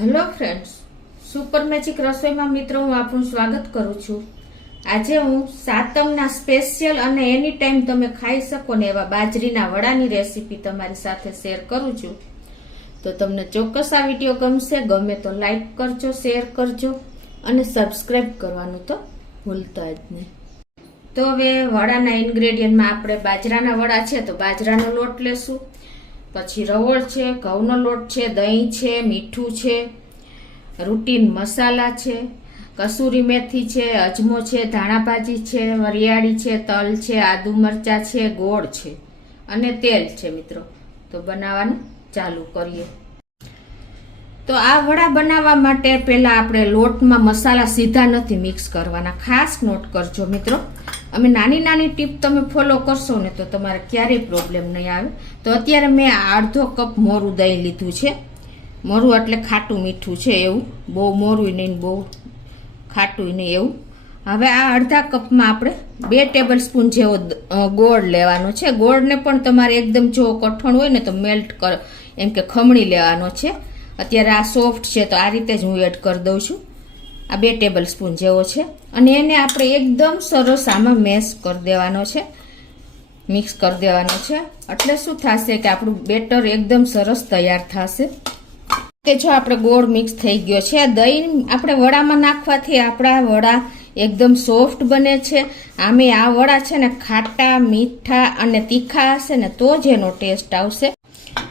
Hello friends, super magic રસોઈમાં મિત્રો હું આપનું સ્વાગત કરું છું। આજે હું સાતમના સ્પેશિયલ અને એની ટાઈમ તમે ખાઈ શકો ને એવા બાજરીના વડાની રેસીપી તમારી સાથે શેર કરું છું। તો તમને ચોક્કસ આ વિડીયો ગમશે, ગમે તો લાઈક કરજો, શેર કરજો અને સબસ્ક્રાઈબ કરવાનું તો ભૂલતા જ નહીં। તો હવે વડાના ઇન્ગ્રેડિયન્ટમાં આપણે બાજરાના વડા છે તો બાજરાનો લોટ લેશું, પછી રવળ છે, ઘઉંનો લોટ છે, દહીં છે, મીઠું છે, રૂટીન મસાલા છે, કસૂરી મેથી છે, અજમો છે, ધાણાભાજી છે, વરિયાળી છે, તલ છે, આદુ મરચાં છે, ગોળ છે અને તેલ છે મિત્રો। તો બનાવવાનું ચાલુ કરીએ। તો આ વડા બનાવવા માટે પહેલા આપણે લોટમાં મસાલા સીધા નથી મિક્સ કરવાના, ખાસ નોટ કરજો મિત્રો। અમે નાની નાની ટીપ તમે ફોલો કરશો ને તો તમારે ક્યારેય પ્રોબ્લેમ નહીં આવે। તો અત્યારે મેં અડધો કપ મોરું દહીં લીધું છે। મોરું એટલે ખાટું મીઠું છે એવું, બહુ મોરું નહીં બહુ ખાટું નહીં એવું। હવે આ અડધા કપમાં આપણે 2 ટેબલ સ્પૂન જેવો ગોળ લેવાનો છે। ગોળને પણ તમારે એકદમ જો કઠણ હોય ને તો મેલ્ટ કર એમ કે ખમણી લેવાનો છે। અત્યારે આ સોફ્ટ છે તો આ રીતે જ હું એડ કરી દઉં છું। આ 2 ટેબલ સ્પૂન જેવો છે અને એને આપણે એકદમ સરસ આમાં મેશ કરી દેવાનો છે, મિક્સ કરી દેવાનો છે। એટલે શું થશે કે આપણું બેટર એકદમ સરસ તૈયાર થશે। કે જો આપણે ગોળ મિક્સ થઈ ગયો છે, દહીં આપણે વડામાં નાખવાથી આપણા વડા એકદમ સોફ્ટ બને છે। આમે આ વડા છે ને ખાટા, મીઠા અને તીખા હશે ને તો જ એનો ટેસ્ટ આવશે।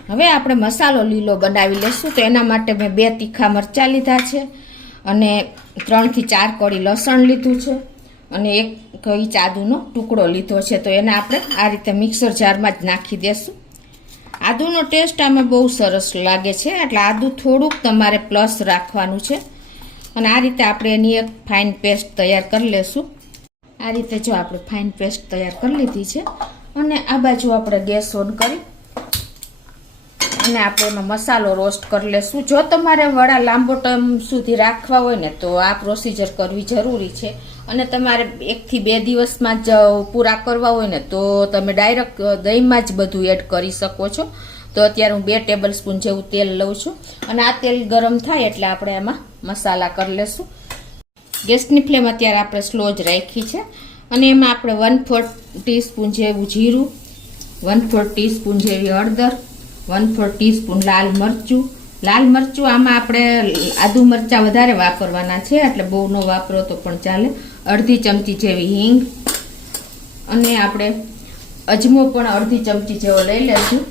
હવે આપણે મસાલો લીલો બનાવી લેશું। તો એના માટે મેં 2 તીખા મરચાં લીધા છે અને 3 થી 4 કળી લસણ લીધું છે અને 1 ઇંચ આદુનો ટુકડો લીધો છે। તો એને આપણે આ રીતે મિક્સર જારમાં જ નાખી દેશું। આદુનો ટેસ્ટ આમાં બહુ સરસ લાગે છે એટલે આદુ થોડુંક તમારે પ્લસ રાખવાનું છે અને આ રીતે આપણે એની એક ફાઇન પેસ્ટ તૈયાર કરી લેશું। આ રીતે જો આપણે ફાઇન પેસ્ટ તૈયાર કરી લીધી છે અને આ બાજુ આપણે ગેસ ઓન કરી અને આપણે એમાં મસાલો રોસ્ટ કરી લેશું। જો તમારે વડા લાંબો ટાઈમ સુધી રાખવા હોય ને તો આ પ્રોસીજર કરવી જરૂરી છે અને તમારે 1 થી 2 દિવસમાં જ પૂરા કરવા હોય ને તો તમે ડાયરેક્ટ દહીંમાં જ બધું એડ કરી શકો છો। તો અત્યારે હું 2 ટેબલ સ્પૂન જેવું તેલ લઉં છું અને આ તેલ ગરમ થાય એટલે આપણે એમાં મસાલા કરી લેશું। ગેસની ફ્લેમ અત્યારે આપણે સ્લો જ રાખી છે અને એમાં આપણે 1/4 ટીસ્પૂન જેવું જીરું, 1/4 ટીસ્પૂન જેવી હળદર, 1/4 ટીસ્પૂન લાલ મરચું આમાં આપણે આદુ મરચાં વધારે વાપરવાના છે એટલે બહુ ન વાપરો તો પણ ચાલે। અડધી ચમચી જેવી હિંગ અને આપણે અજમો પણ અડધી ચમચી જેવો લઈ લેશું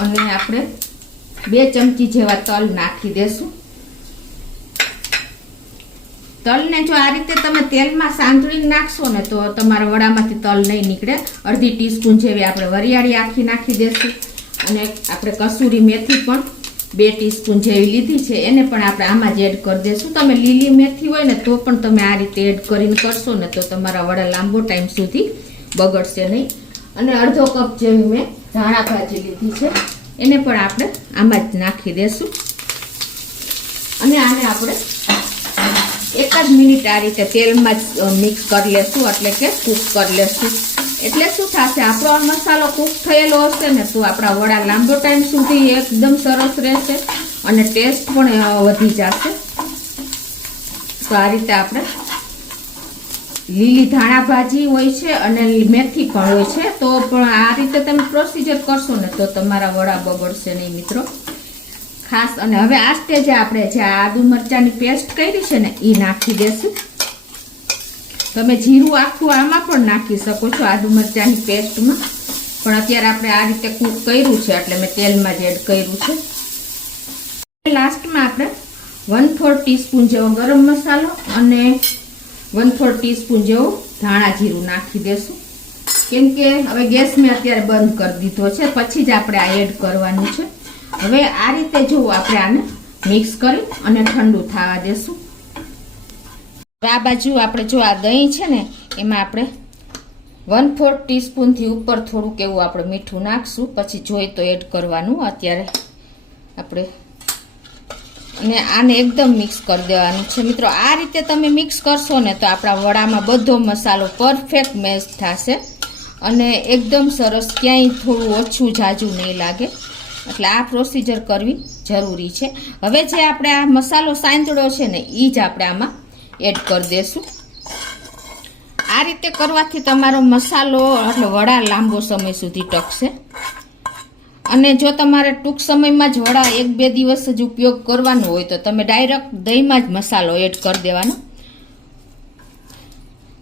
અને આપણે 2 ચમચી જેવા તલ નાખી દેશું। તલને જો આ રીતે તમે તેલમાં સાંતળીને નાખશો ને તો તમારા વડામાંથી તલ નહીં નીકળે। અડધી ટીસ્પૂન જેવી આપણે વરિયાળી આખી નાખી દેશું અને આપણે કસૂરી મેથી પણ 2 ટીસ્પૂન જેવી લીધી છે એને પણ આપણે આમાં જ એડ કરી દેશું। તમે લીલી મેથી હોય ને તો પણ તમે આ રીતે એડ કરીને કરશો ને તો તમારા વડા લાંબો ટાઈમ સુધી બગડશે નહીં। અને અડધો કપ જેવી મેં ધાણા ભાજી લીધી છે એને પણ આપણે આમાં જ નાખી દેશું અને આને આપણે 1 જ મિનિટ આ રીતે તેલમાં જ મિક્સ કરી લેશું એટલે કે કૂક કરી લેશું। એટલે શું થશે, આપણો આ મસાલો કૂક થયેલો હશે ને તો આપણા વડા લાંબો ટાઈમ સુધી એકદમ સરસ રહેશે અને ટેસ્ટ પણ વધી જશે। તો આ રીતે આપણે લીલી ધાણા ભાજી હોય છે અને મેથી પણ હોય છે તો પણ આ રીતે તમે પ્રોસીજર કરશો ને તો તમારા વડા બગડશે નહીં મિત્રો ખાસ। અને હવે આ સ્ટેજે આપણે જે આદુ મરચાંની પેસ્ટ કરી છે ને એ નાખી દેશું। તમે જીરું આખું આમાં પણ નાખી શકો છો આદુ મરચાંની પેસ્ટમાં, પણ અત્યારે આપણે આ રીતે કૂક કર્યું છે એટલે મેં તેલમાં જ એડ કર્યું છે। લાસ્ટમાં આપણે 1/4 ટીસ્પૂન જેવો ગરમ મસાલો અને 1/4 ટીસ્પૂન જેવો ધાણા જીરું નાખી દેશું કેમ કે હવે ગેસ મેં અત્યારે બંધ કરી દીધો છે, પછી જ આપણે આ એડ કરવાનું છે। હવે આ રીતે જો આપણે આને મિક્સ કરી અને ઠંડુ થવા દેશું। આ બાજુ આપણે જો આ દહીં છે ને એમાં આપણે 1/4 ટીસ્પૂનથી ઉપર થોડુંક એવું આપણે મીઠું નાખશું, પછી જોઈ તો એડ કરવાનું। અત્યારે આપણે અને આને એકદમ મિક્સ કરી દેવાનું છે મિત્રો। આ રીતે તમે મિક્સ કરશો ને તો આપણા વડામાં બધો મસાલો પરફેક્ટ મેશ થશે અને એકદમ સરસ, ક્યાંય થોડું ઓછું જાજુ નહીં લાગે। એટલે આ પ્રોસિજર કરવી જરૂરી છે. હવે જે આપણે આ મસાલો સાંતળો છે ને એ જ આપણે આમાં એડ કરી દઈશું. આ રીતે કરવાથી તમારો મસાલો એટલે વડા લાંબો સમય સુધી ટકશે. અને જો તમારે ટૂંક સમયમાં જ વડા 1-2 દિવસ જ ઉપયોગ કરવાનો હોય તો તમે ડાયરેક્ટ દહીંમાં જ મસાલો એડ કરી દેવાનો.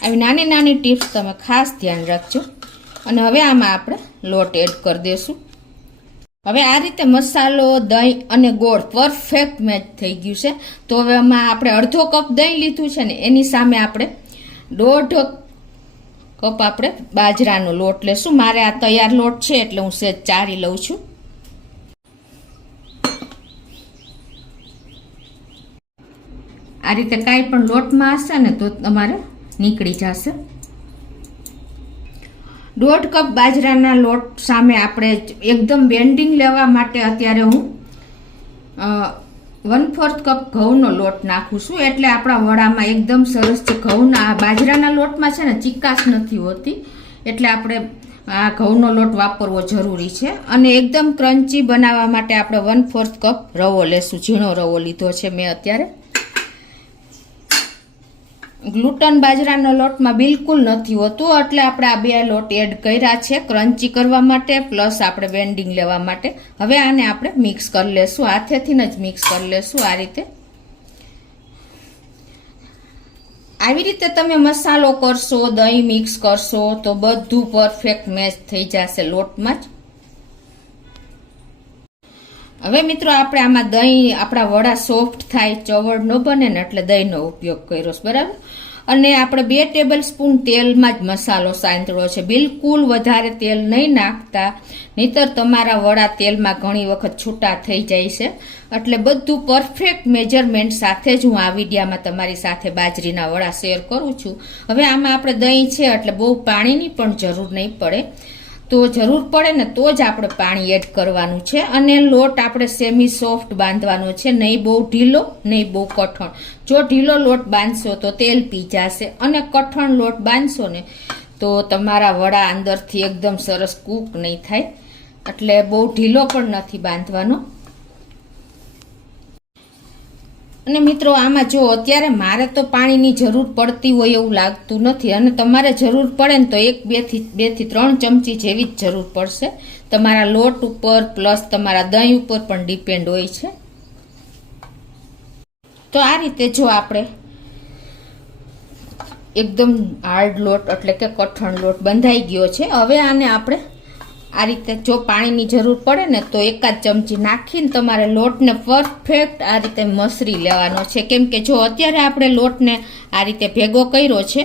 આવી નાની નાની ટિપ્સ તમે ખાસ ધ્યાન રાખજો. અને હવે આમાં આપણે લોટ એડ કરી દઈશું. હવે આ રીતે મસાલો, દહીં અને ગોળ પરફેક્ટ મેચ થઈ ગયું છે. તો હવે આમાં આપણે અડધો કપ દહીં લીધું છે ને એની સામે આપણે 1.5 કપ આપણે બાજરાનો લોટ લેશું. મારે આ તૈયાર લોટ છે એટલે હું સહેજ ચારી લઉં છું. આ રીતે કાંઈ પણ લોટમાં હશે ને તો તમારે નીકળી જશે. 1.5 કપ બાજરાના લોટ સામે આપણે એકદમ બેન્ડિંગ લેવા માટે અત્યારે હું 1/4 કપ ઘઉંનો લોટ નાખું છું. એટલે આપણા વડામાં એકદમ સરસ છે. ઘઉંના બાજરાના લોટમાં છે ને ચીકાશ નથી હોતી, એટલે આપણે આ ઘઉંનો લોટ વાપરવો જરૂરી છે. અને એકદમ ક્રન્ચી બનાવવા માટે આપણે 1/4 કપ રવો લેશું. ઝીણો રવો લીધો છે મેં અત્યારે. ગ્લુટન બાજરાના લોટમાં બિલકુલ નથી હોતું, એટલે આપણે આ 2 લોટ એડ કર્યા છે ક્રન્ચી કરવા માટે પ્લસ આપણે બેન્ડિંગ લેવા માટે. હવે આને આપણે મિક્સ કરી લેશું. હાથેથી જ મિક્સ કરી લેશું. આ રીતે આવી રીતે તમે મસાલો કરશો, દહીં મિક્સ કરશો તો બધું પરફેક્ટ મેચ થઈ જશે લોટમાં જ. હવે મિત્રો આપણે આમાં દહીં, આપણા વડા સોફ્ટ થાય, ચવડ ન બને ને એટલે દહીંનો ઉપયોગ કર્યો છે, બરાબર. અને આપણે 2 ટેબલ સ્પૂન તેલમાં જ મસાલો સાંતળો છે. બિલકુલ વધારે તેલ નહીં નાખતા, નહીતર તમારા વડા તેલમાં ઘણી વખત છૂટા થઈ જાય છે. એટલે બધું પરફેક્ટ મેજરમેન્ટ સાથે જ હું આ વિડીયામાં તમારી સાથે બાજરીના વડા શેર કરું છું. હવે આમાં આપણે દહીં છે એટલે બહુ પાણીની પણ જરૂર નહીં પડે. તો જરૂર પડે ને તો જ આપણે પાણી એડ કરવાનું છે. અને લોટ આપણે સેમી સોફ્ટ બાંધવાનો છે, નહીં બહુ ઢીલો નહીં બહુ કઠણ. જો ઢીલો લોટ બાંધશો તો તેલ પી જશે, અને કઠણ લોટ બાંધશો ને તો તમારા વડા અંદરથી એકદમ સરસ કૂક નહીં થાય. એટલે બહુ ઢીલો પણ નથી બાંધવાનો. અને મિત્રો આમાં જો અત્યારે મારે તો પાણીની જરૂર પડતી હોય એવું લાગતું નથી, અને તમારે જરૂર પડે ને તો 2 થી 3 ચમચી જેવી જ જરૂર પડશે. તમારા લોટ ઉપર પ્લસ તમારા દહીં ઉપર પણ ડિપેન્ડ હોય છે. તો આ રીતે જો આપણે એકદમ હાર્ડ લોટ એટલે કે કઠણ લોટ બંધાઈ ગયો છે. હવે આને આપણે આ રીતે જો પાણીની જરૂર પડે ને તો 1 ચમચી નાખીને તમારે લોટને પરફેક્ટ આ રીતે મસરી લેવાનો છે. કેમ કે જો અત્યારે આપણે લોટને આ રીતે ભેગો કર્યો છે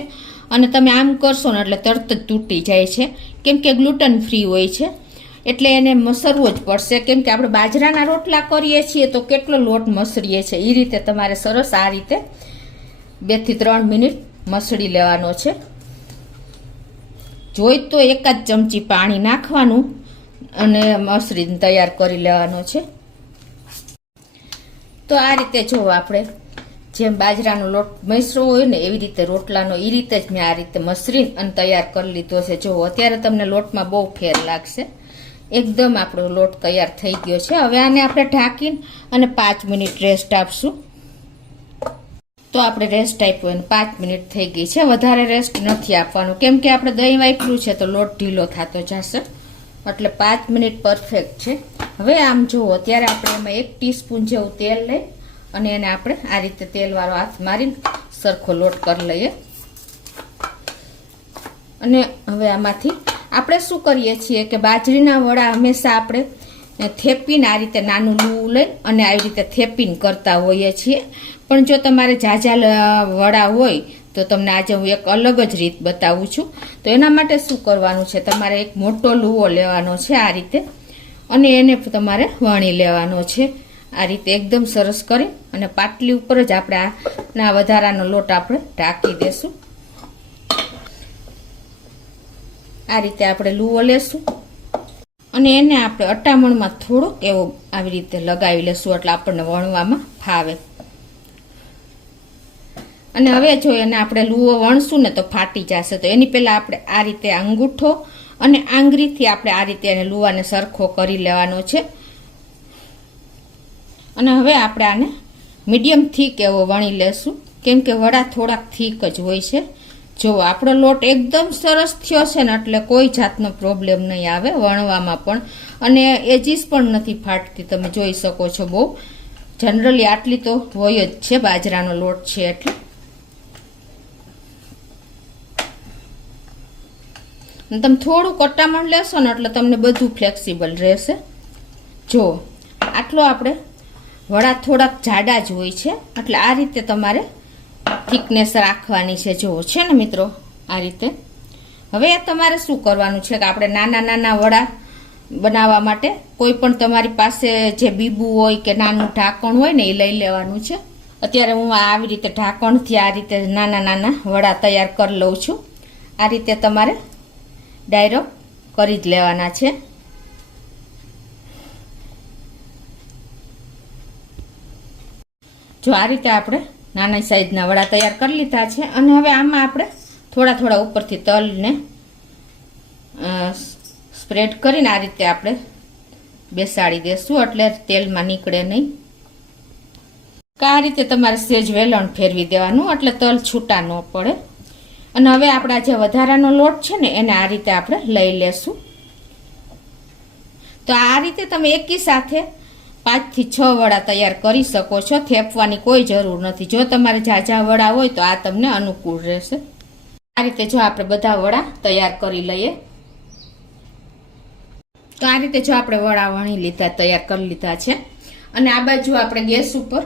અને તમે આમ કરશો ને એટલે તરત જ તૂટી જાય છે, કેમ કે ગ્લુટન ફ્રી હોય છે. એટલે એને મસરવો જ પડશે. કેમ કે આપણે બાજરાના રોટલા કરીએ છીએ તો કેટલો લોટ મસરીએ છીએ, એ રીતે તમારે સરસ આ રીતે 2 થી 3 મિનિટ મસળી લેવાનો છે. જોઈ તો 1 ચમચી પાણી નાખવાનું અને મસરીને તૈયાર કરી લેવાનો છે. તો આ રીતે જો આપણે જેમ બાજરાનો લોટ મસરો હોય ને એવી રીતે રોટલાનો એ રીતે જ મેં આ રીતે મસરી અને તૈયાર કરી લીધો છે. જો અત્યારે તમને લોટમાં બહુ ફેર લાગશે. એકદમ આપણો લોટ તૈયાર થઈ ગયો છે. હવે આને આપણે ઢાંકીને અને 5 મિનિટ રેસ્ટ આપશું. તો આપણે રેસ્ટ આપ્યો અને 5 મિનિટ થઈ ગઈ છે. વધારે રેસ્ટ નથી આપવાનું, કેમ કે આપણે દહીં વાપર્યું છે તો લોટ ઢીલો થતો જશે. એટલે 5 મિનિટ પરફેક્ટ છે. હવે આમ જુઓ અત્યારે આપણે એમાં 1 ટીસ્પૂન જેવું તેલ લઈ અને એને આપણે આ રીતે તેલવાળો હાથ મારીને સરખો લોટ કરી લઈએ. અને હવે આમાંથી આપણે શું કરીએ છીએ કે બાજરીના વડા હંમેશા આપણે થેપીને આ રીતે નાનું લૂ લઈ અને આવી રીતે થેપીને કરતા હોઈએ છીએ. પણ જો તમારે ઝાઝા વડા હોય તો તમને આજે હું એક અલગ જ રીત બતાવું છું. તો એના માટે શું કરવાનું છે, તમારે એક મોટો લુવો લેવાનો છે આ રીતે, અને એને તમારે વણી લેવાનો છે આ રીતે એકદમ સરસ કરી. અને પાટલી ઉપર જ આપણે આ વધારાનો લોટ આપણે ઢાંકી દેશું. આ રીતે આપણે લુવો લેશું અને એને આપણે અટામણમાં થોડોક એવો આવી રીતે લગાવી લેશું, એટલે આપણને વણવામાં ફાવે. અને હવે જો એને આપણે લુવો વણશું ને તો ફાટી જશે. તો એની પહેલાં આપણે આ રીતે અંગૂઠો અને આંગળીથી આપણે આ રીતે એને લુવાને સરખો કરી લેવાનો છે. અને હવે આપણે આને મીડિયમ થીક એવો વણી લેશું, કેમ કે વડા થોડાક થીક જ હોય છે. જો આપણો લોટ એકદમ સરસ થયો છે ને એટલે કોઈ જાતનો પ્રોબ્લેમ નહીં આવે વણવામાં પણ, અને એજીસ પણ નથી ફાટતી. તમે જોઈ શકો છો બહુ જનરલી આટલી તો હોય જ છે, બાજરાનો લોટ છે એટલે. તમે થોડું કટામણ લેશો ને એટલે તમને બધું ફ્લેક્સિબલ રહેશે. જો આટલો આપણે વડા થોડાક જાડા જ હોય છે એટલે આ રીતે તમારે થિકનેસ રાખવાની છે. જુઓ છે ને મિત્રો આ રીતે. હવે તમારે શું કરવાનું છે કે આપણે નાના નાના વડા બનાવવા માટે કોઈ પણ તમારી પાસે જે બીબું હોય કે નાનું ઢાંકણ હોય ને એ લઈ લેવાનું છે. અત્યારે હું આવી રીતે ઢાંકણથી આ રીતે નાના નાના વડા તૈયાર કરી લઉં છું. આ રીતે તમારે ડાયરેક્ટ કરી જ લેવાના છે. જો આ રીતે આપણે નાના સાઈઝના વડા તૈયાર કરી લીધા છે. અને હવે આમાં આપણે થોડા થોડા ઉપરથી તલને સ્પ્રેડ કરીને આ રીતે આપણે બેસાડી દેશું એટલે તેલમાં નીકળે નહીં. આ રીતે તમારે સેજ વેલણ ફેરવી દેવાનું એટલે તલ છૂટા ન પડે. અને હવે આપણા જે વધારાનો લોટ છે ને એને આ રીતે આપણે લઈ લેશું. તો આ રીતે તમે એકી સાથે 5 થી 6 વડા તૈયાર કરી શકો છો. થેપવાની કોઈ જરૂર નથી. જો તમારે ઝાઝા વડા હોય તો આ તમને અનુકૂળ રહેશે. આ રીતે જો આપણે બધા વડા તૈયાર કરી લઈએ. તો આ રીતે જો આપણે વડા વણી લીધા, તૈયાર કરી લીધા છે. અને આ બાજુ આપણે ગેસ ઉપર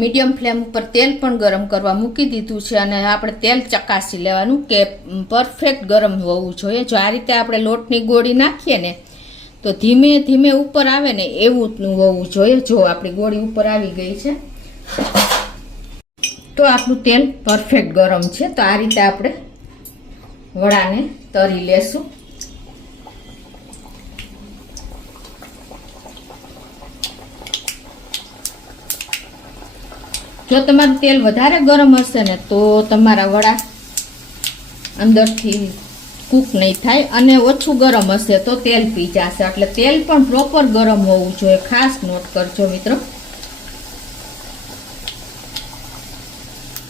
મીડિયમ ફ્લેમ ઉપર તેલ પણ ગરમ કરવા મૂકી દીધું છે. અને આપણે તેલ ચકાસી લેવાનું કે પરફેક્ટ ગરમ હોવું જોઈએ. જો આ રીતે આપણે લોટની ગોળી નાખીએ ને તો ધીમે ધીમે ઉપર આવે ને એવું હોવું જોઈએ. જો આપણી ગોળી ઉપર આવી ગઈ છે તો આપણું તેલ પરફેક્ટ ગરમ છે. તો આ રીતે આપણે વડાને તળી લેશું. જો તમારું તેલ વધારે ગરમ હશે ને તો તમારા વડા અંદરથી કૂક નહીં થાય, અને ઓછું ગરમ હશે તો તેલ પી જશે. એટલે તેલ પણ પ્રોપર ગરમ હોવું જોઈએ, ખાસ નોટ કરજો મિત્રો.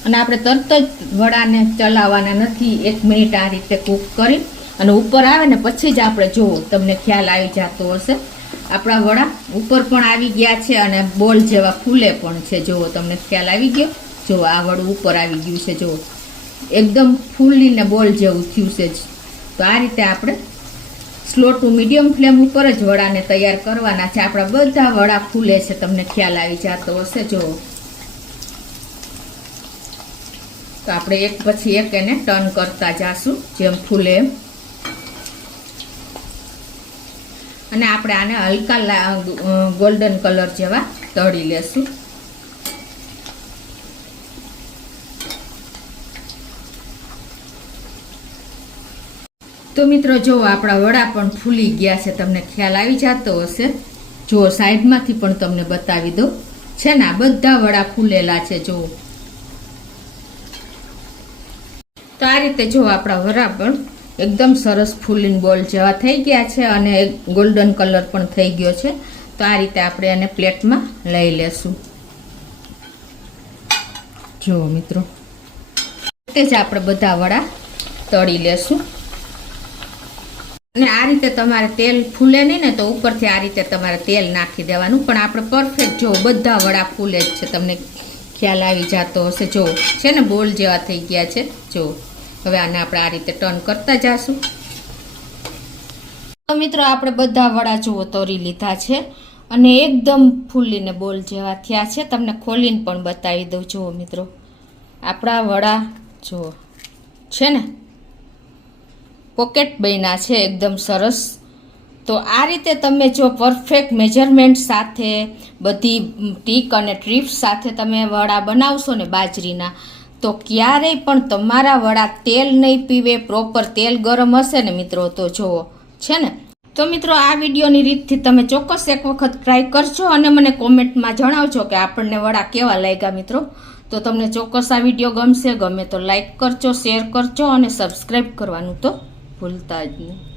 અને આપણે તરત જ વડાને ચલાવવાના નથી. 1 મિનિટ આ રીતે કૂક કરી અને ઉપર આવે ને પછી જ આપણે જોવો, તમને ખ્યાલ આવી જતો હશે. આપણા વડા ઉપર પણ આવી ગયા છે અને બોલ જેવા ફૂલે પણ છે. જુઓ તમને ખ્યાલ આવી ગયો. જુઓ આ વડું ઉપર આવી ગયું છે. જુઓ એકદમ ફૂલીને બોલ જેવું થયું છે. તો આ રીતે આપણે સ્લો ટુ મીડિયમ ફ્લેમ ઉપર જ વડાને તૈયાર કરવાના છે. આપણા બધા વડા ફૂલે છે, તમને ખ્યાલ આવી જતો હશે. જુઓ તો આપણે એક પછી એક એને ટર્ન કરતા જાશું જેમ ફૂલે એમ. અને આપણે આને હલકા ગોલ્ડન કલર જેવા તળી લેશું. તો મિત્રો જો આપણા વડા પણ ફૂલી ગયા છે, તમને ખ્યાલ આવી જતો હશે. જો સાઈડમાંથી પણ તમને બતાવી દો છે ને, આ બધા વડા ફૂલેલા છે. જો તો આ રીતે જો આપણા વડા પણ એકદમ સરસ ફૂલીને બોલ જેવા થઈ ગયા છે અને ગોલ્ડન કલર પણ થઈ ગયો છે. તો આ રીતે આપણે એને પ્લેટમાં લઈ લેશું. જુઓ મિત્રો તે જ આપણે બધા વડા તળી લેશું. અને આ રીતે તમારે તેલ ફૂલે નહીં ને તો ઉપરથી આ રીતે તમારે તેલ નાખી દેવાનું. પણ આપણે પરફેક્ટ જો બધા વડા ફૂલે જ છે, તમને ખ્યાલ આવી જતો હશે. જો છે ને બોલ જેવા થઈ ગયા છે. જો હવે આને આપણે આ રીતે ટર્ન કરતા જાશું. તો મિત્રો આપણે બધા વડા જુઓ તળી લીધા છે અને એકદમ ફૂલીને બોલ જેવા થયા છે. તમને ખોલીને પણ બતાવી દઉં. જુઓ મિત્રો આપણા વડા જુઓ છે ને પોકેટ બન્યા છે એકદમ સરસ. તો આ રીતે તમે જો પરફેક્ટ મેજરમેન્ટ સાથે બધી ટીક અને ટ્રીપ્સ સાથે તમે વડા બનાવશો ને બાજરીના, તો ક્યારેય પણ તમારા વડા તેલ નહીં પીવે. પ્રોપર તેલ ગરમ હશે ને મિત્રો તો જુઓ છે ને. તો મિત્રો આ વિડીયોની રીતથી તમે ચોક્કસ એક વખત ટ્રાય કરજો અને મને કોમેન્ટમાં જણાવજો કે આપણને વડા કેવા લાગ્યા મિત્રો. તો તમને ચોક્કસ આ વિડીયો ગમશે. ગમે તો લાઈક કરજો, શેર કરજો અને સબસ્ક્રાઈબ કરવાનું તો ભૂલતા જ નહીં.